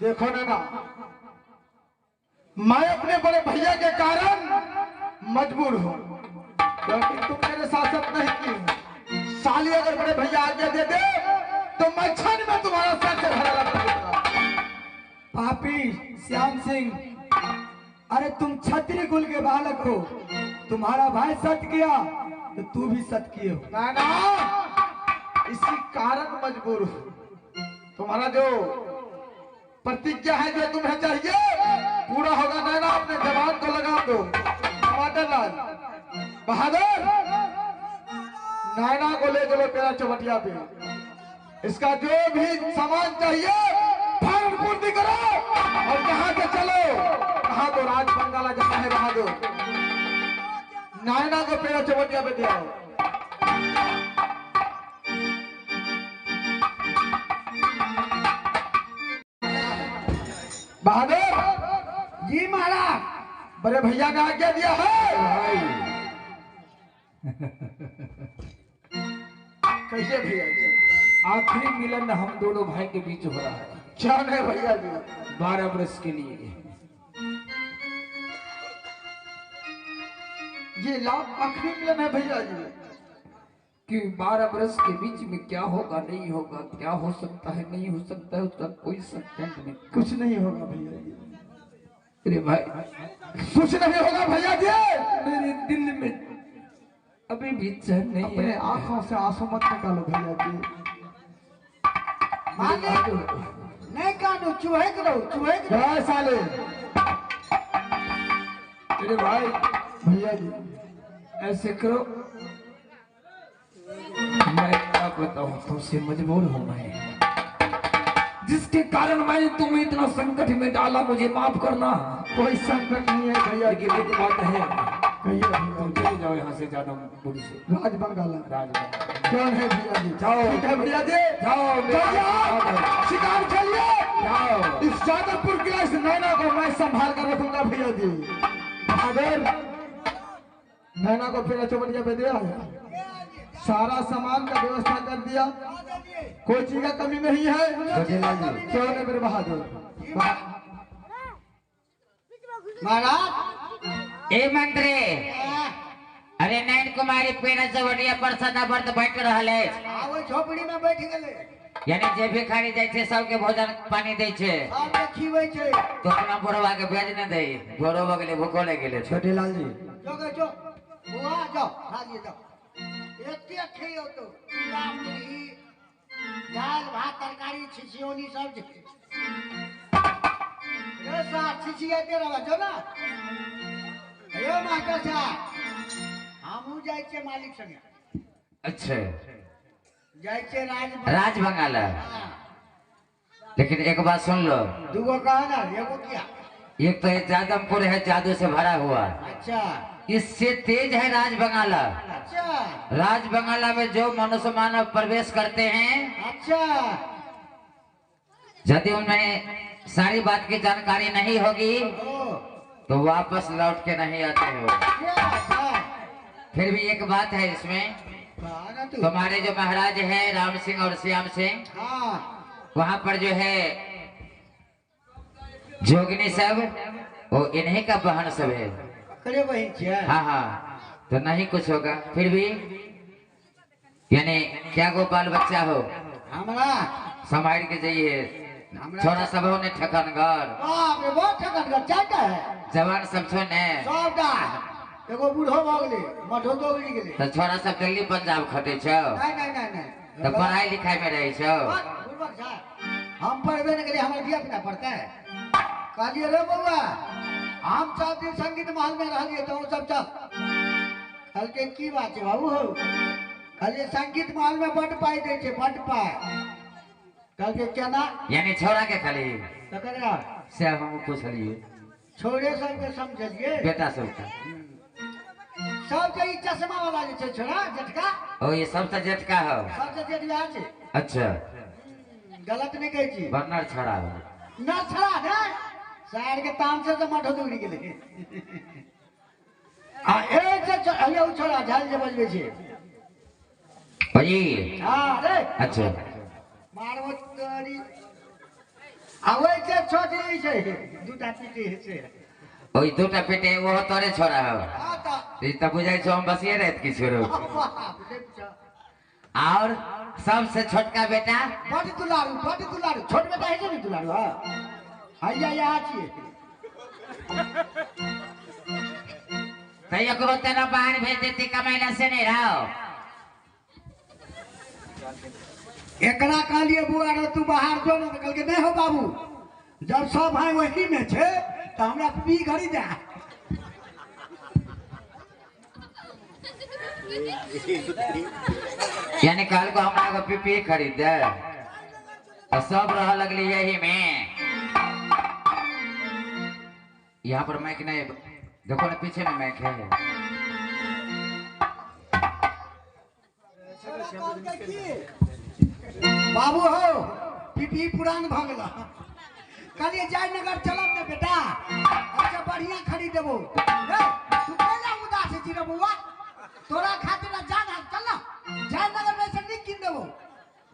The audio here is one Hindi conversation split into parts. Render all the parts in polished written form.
देखो ना, मैं अपने बड़े भैया के कारण मजबूर हूँ, क्योंकि तुम मेरे शासन नहीं की। साली अगर बड़े भैया आज्ञा दे दे तो मैं क्षण में तुम्हारा सर से भरा लगा दूंगा। पापी श्याम सिंह, अरे तुम क्षत्रिय कुल के बालक हो, तुम्हारा भाई सत किया तो तू भी सत किए हो। ना, इसी कारण मजबूर हूँ। तुम्हारा जो प्रतिज्ञा है जो तुम्हें चाहिए पूरा होगा। नैना अपने जवान को लगा दो। टमाटर लाल बहादुर, नैना को ले चलो तेरा चौबटिया पे। इसका जो भी सामान चाहिए भरण पूर्ति करो और यहाँ से चलो। कहाँ तो राज बंगाला जाना है बहादुर। नैना को तेरा चौबटिया पे दिया। बहादुर जी महाराज। बड़े भैया ने आज्ञा दिया है भाई। कैसे भैया जी? आखिरी मिलन हम दोनों भाई के बीच हो रहा है। क्या है भैया जी? 12 वर्ष के लिए। ये लाभ आखिरी मिलन है भैया जी। कि 12 वर्ष के बीच में क्या होगा नहीं होगा, क्या हो सकता है नहीं हो सकता है, उसका कोई सत्यांक नहीं। कुछ नहीं होगा भैया जी। अरे भाई कुछ नहीं होगा भैया जी। मेरे दिल में अभी भी चैन नहीं अपने है। आंखों से आंसू मत निकालो भैया जी। नहीं काटो, चूहे करो, चूहे करो। जय साले। अरे भाई भैया जी ऐसे करो, मैं क्या बताऊं, तुमसे मजबूर हूं मैं, जिसके कारण मैंने तुम्हें इतना संकट में डाला। मुझे माफ करना। कोई संकट नहीं है भैया जी। लेकिन एक बात है, कहिए तुम भैया। चले जाओ यहाँ से, ज्यादा बुरी से। राज बंगाला राज कौन है भैया जी? जाओ। ठीक है भैया जी। जाओ शिकार खेलिए। जाओ। इस जादवपुर किला इस नैना को मैं संभाल कर रखूंगा भैया जी। बहादुर, नैना को फिर चौबटिया पे दिया है। सारा सामान का व्यवस्था कर दिया, कोई चीज का कमी नहीं है। क्यों नहीं मेरे बहादुर? महाराज ए मंत्री, अरे नैन कुमारी पेड़ चवटिया पर सदा व्रत बैठ रहल है। वो झोपड़ी में बैठ गए, यानी जे भिखारी जाय छे सबके भोजन पानी दै छे, सबके खीवे छे। तो अपना बुढ़वा के भेज न दे। घोरो बगले भूखो ले गेले छे। छोटे लाल जी जो गए जो, बुआ जाओ, खाइए जाओ। एते खइयो तो पूरा पूरी दाल भात तरकारी छिछियोनी सब जे। रे साहब छिछिया दे रहा जो ना। अयो मास्टर साहब, हमहू जाय छे मालिक संगे। अच्छा, जाय छे राज बंगाला। लेकिन एक बात सुन लो, दूगो कहा ना, एगो क्या? एक तो ये जादवपुर है जादू से भरा हुआ, अच्छा इससे तेज है राज बंगाला। अच्छा राज बंगाला में जो मनुष्य मानव प्रवेश करते हैं, अच्छा। यदि उन्हें सारी बात की जानकारी नहीं होगी ओ तो वापस लौट के नहीं आते हो। क्या अच्छा? फिर भी एक बात है इसमें, कहा ना तू। तुम्हारे जो महाराज है राम सिंह और श्याम सिंह, हाँ वहां पर जो है जोगिनी सब, वो इन्हीं का बहन सब है। करे वही छे। हाँ हाँ, तो नहीं कुछ होगा। फिर भी यानी क्या गो बाल बच्चा हो, हमरा संभाल के जाइए। छोरा सब हो ने ठकनगर, बाप रे बहुत ठकन कर चाहता है। जवान सब छो ने, सबटा एगो बूढ़ो भ गेले, मठो तो उड़ी गेले। तो छोरा सब दिल्ली पंजाब खटे छो, नहीं नहीं नहीं नहीं। तो पढ़ाई लिखाई में रही छो। बुढ़बक साहब, हम पढ़बे न करे, हमारे दिया पिता पढ़ता है। कहलिए रे बउआ, हम 7 दिन संगीत महल में रहलिए तो सब चल। कल के की बात है बाबू हो? कहलिए संगीत महल में बड़ पाई दे छे, बड़ पाई। कल के क्या ना यानी छोरा के खाली तकरा से हम पूछलिए छोड़े सबके समझलिए बेटा सबका सबके ई चश्मा वाला जे छै छोरा जटका ओ ये सबसे जेठ का हो सबसे जेठिया छै अच्छा गलत नहीं कहै छी बर्नर छोड़ा हो ना छड़ा ने साइड के ताम से तो मठो दुगड़ी गेले आ ए जे अयो छोरा झाल जे बजबै छै भाई हां रे अच्छा मारबो तोरी आवे छै छोटी छै दूटा पीटी छै ओई दूटा पेटे वो तोरे छोरा हो आ ता ई त बुझाई छो हम बसिए रहत की छोरो और सबसे छोटका बेटा बड़ी दुलारू छोट बेटा है जो नहीं दुलारू हां हैया या छिए तो एकरो तेरा बाहर भेज देती कमाइला से नहीं रहो एकरा कहलिए बुआ रे तू बाहर जो ना कल के नहीं हो बाबू जब सब भाई वही में छे तो हमरा पी घड़ी जा यानी कल को हमारा को पीपी खरीद दे और सब रह लगली यही में यहाँ पर मैक नहीं देखो ना पीछे में मैक है बाबू हो पीपी पुरान भ गेल कहलिए जयनगर चलब ने बेटा अच्छा बढ़िया खरीद देबो रे तू केना उदास छी रे बुआ तोरा खातिर ना जान चल ना जयनगर में से निक किन देबो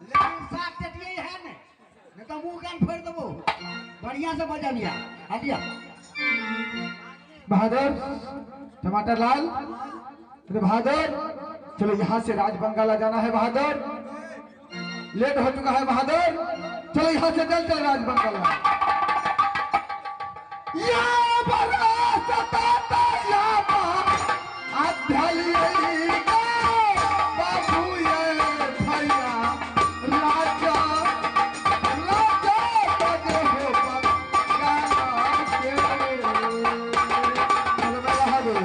लेकिन साथ टेटिए है ने तो मुंह कान फोड़ देबो बढ़िया से बजा लिया हटिया बहादुर टमाटर लाल अरे बहादुर चलो यहाँ से राजबंगाला जाना है बहादुर लेट हो चुका है बहादुर चलो यहाँ से चल राजबंगाला या बड़ा सताता या अध्याय बाबू ये भैया राजा राजा बजे हो बंगाला के चलो बहादुर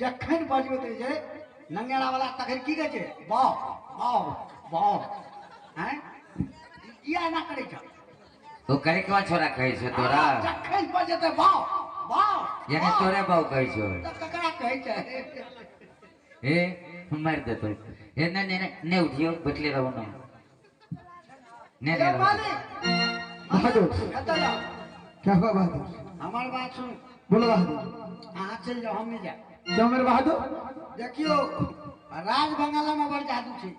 जखन बजबे करे छै नंगेड़ा वाला तखन की कहै छै बाव बाव बाव हैं किया ना करे छ तो करे के छोरा कहे छो तोरा जखन बजते बाव बाव यानी तोरे बाऊ कहे छो त ककरा कहै छै ए मार दे तो ए ने उठियो बैठले रहो ना ने ले मालिक बहादुर कहता जाओ क्या हुआ बहादुर? हमारी बात सुन बोलो बहादुर। हाँ चल जाओ हम नहीं जाए क्यों मेरे बहादुर? देखियो राज बंगाला में बड़ जादू छे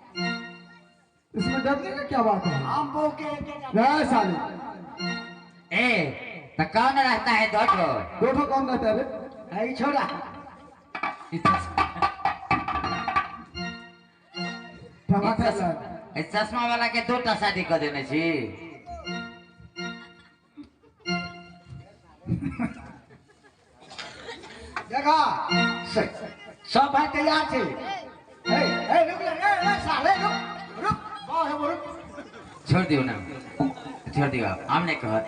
इसमें डरने का क्या बात है? हम बो के जय साली। ए तो कौन रहता है दो ठो? दो ठो कौन रहता है रे? है छोड़ा टमाटर लाल। इस चश्मा वाला के दो टा शादी कर देने छी। देखा सब भाई तैयार छे ए रुक ले ए साले रुक रुक बाहर है वो रुक छोड़ दियो ना, छोड़ दियो हमने कहा।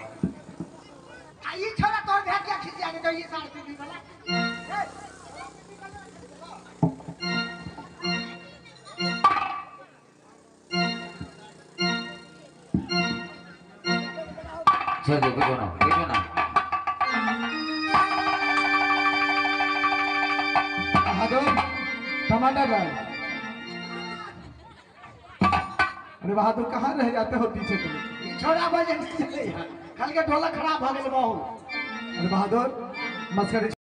ये छोरा तोर भेट क्या खींच जाने तो ये साले पीपी वाला छोड़ दियो, कुछ ना कुछ ना। बहादुर टमाटर लाल। अरे बहादुर कहाँ रह जाते हो पीछे तुम? छोरा बजे नहीं चले कल के ढोलक खराब हो गेल बहु अरे बहादुर मस्करी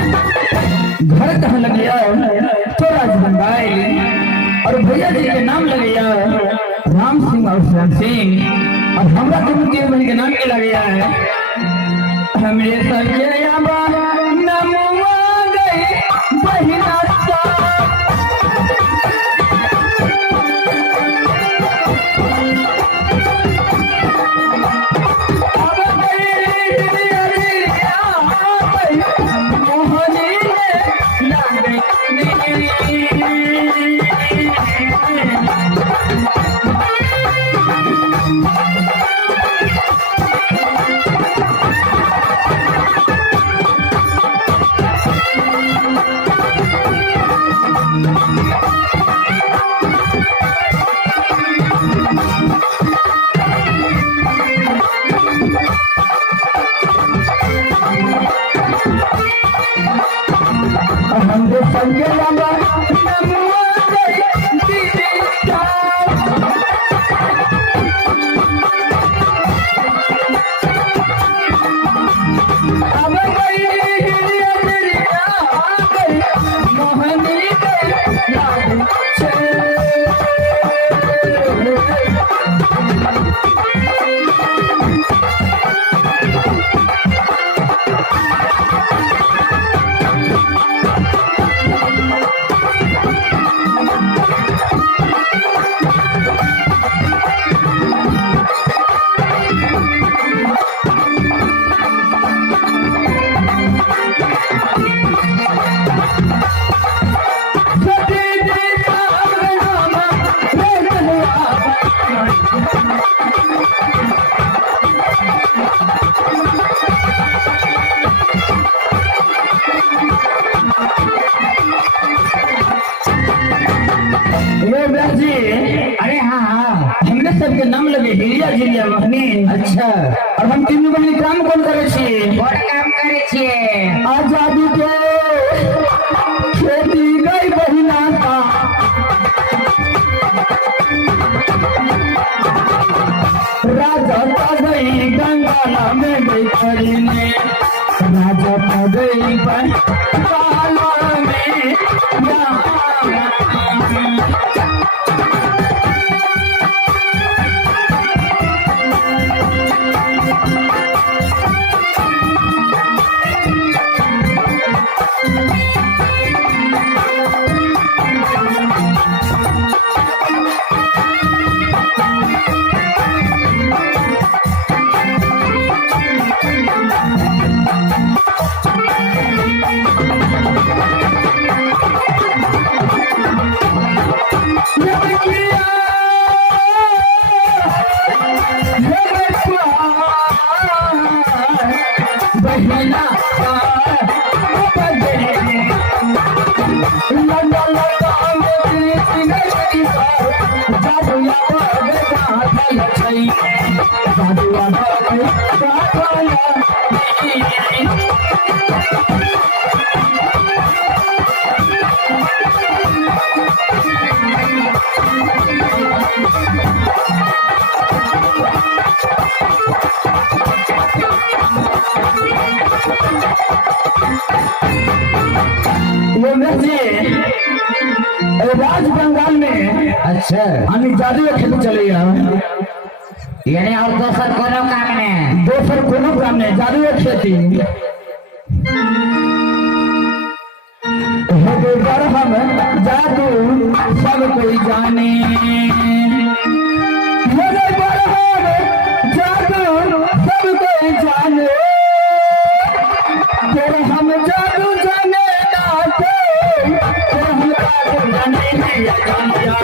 घर कहाँ लग गया तो राजन भाई और भैया जी के नाम लग गया राम सिंह और श्याम सिंह और हमरा दोनों के भाई के नाम के लग गया है हमरे संजय याबा नमवा गई बहिना सबके नाम लगे हिरिया झिरिया महनी। अच्छा, और हम तीनों बहनी काम कौन करे छिए? बड़ काम करे छिए। आजादी के खेती गई बहिना का राजा का गई गंगाला में गई करीने राजा का गई बंगाला में राज बंगाल में। अच्छा, हम जादू खेल चले यानी और दोसर कोनो काम में? दोसर कोनो काम में, जादू खेती। हम जादू सब कोई जाने, जादू सब कोई जाने, फिर हम जादू जाने नाते, फिर हम जादू जाने जाने।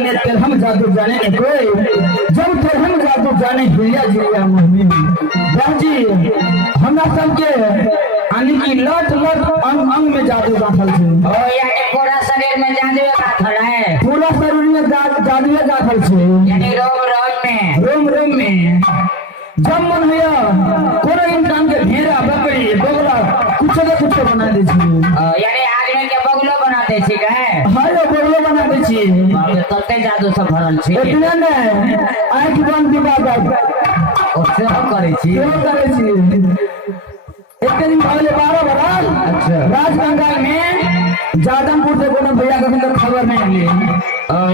जाने तेरे हम जादू जाने न कोई, जब तेरे हम जादू जाने हिलिया जिलिया मोहनी बाजी हमरा सबके आने की लट लट अंग अंग में जादू दाखल छे। ओ यानी पूरा शरीर में जादू दाखल है, पूरा शरीर में जादू दाखल छे, यानी रोम रोम में जब मन होया कोनो इंसान के भेड़ा बकरी बगला कुछ न कुछ बना दे छी। यानी आदमी के बगलो बना दे छी कहे, हां बगलो बना दे छी। तते जादू सब भरल छी, इतने ने आंख बंद दिमाग ओ सेहो करे छी। एक दिन पहले 12 बरस अच्छा राजगंगा में जादमपुर से कोनो भैया के खबर नहीं मिली।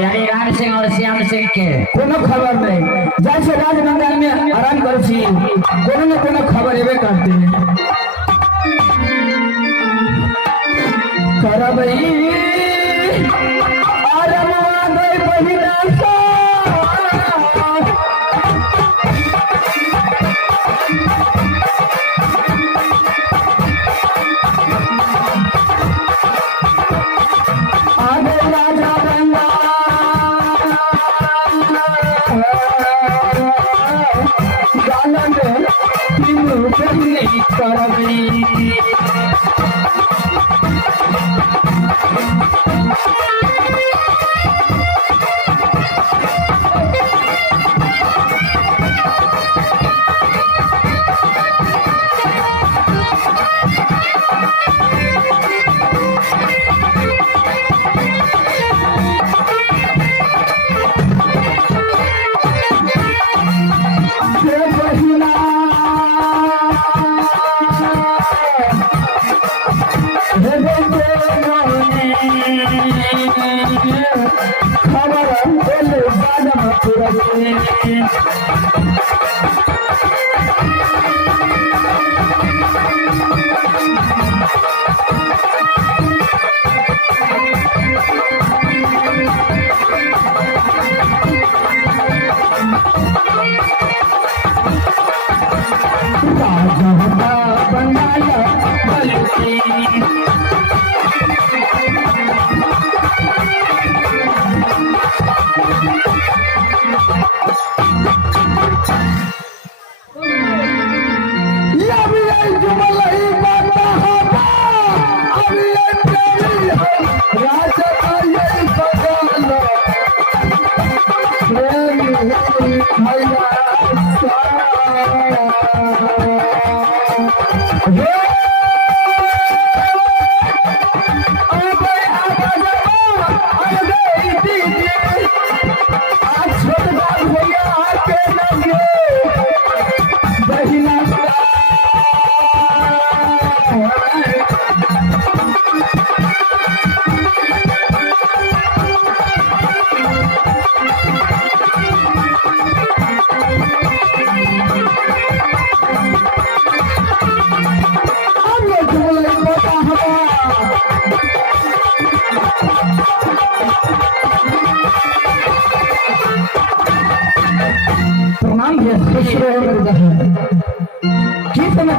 यानी राम सिंह और श्याम सिंह के कोनो खबर नहीं, जैसे राजगंगा में आराम कर छी कोनो न कोनो खबर एबे करते हैं। करबई आरमवा गई पहिला सा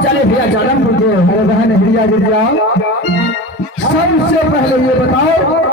चले भैया जादमपुर के हमारे बहन हिरिया सबसे पहले ये बताओ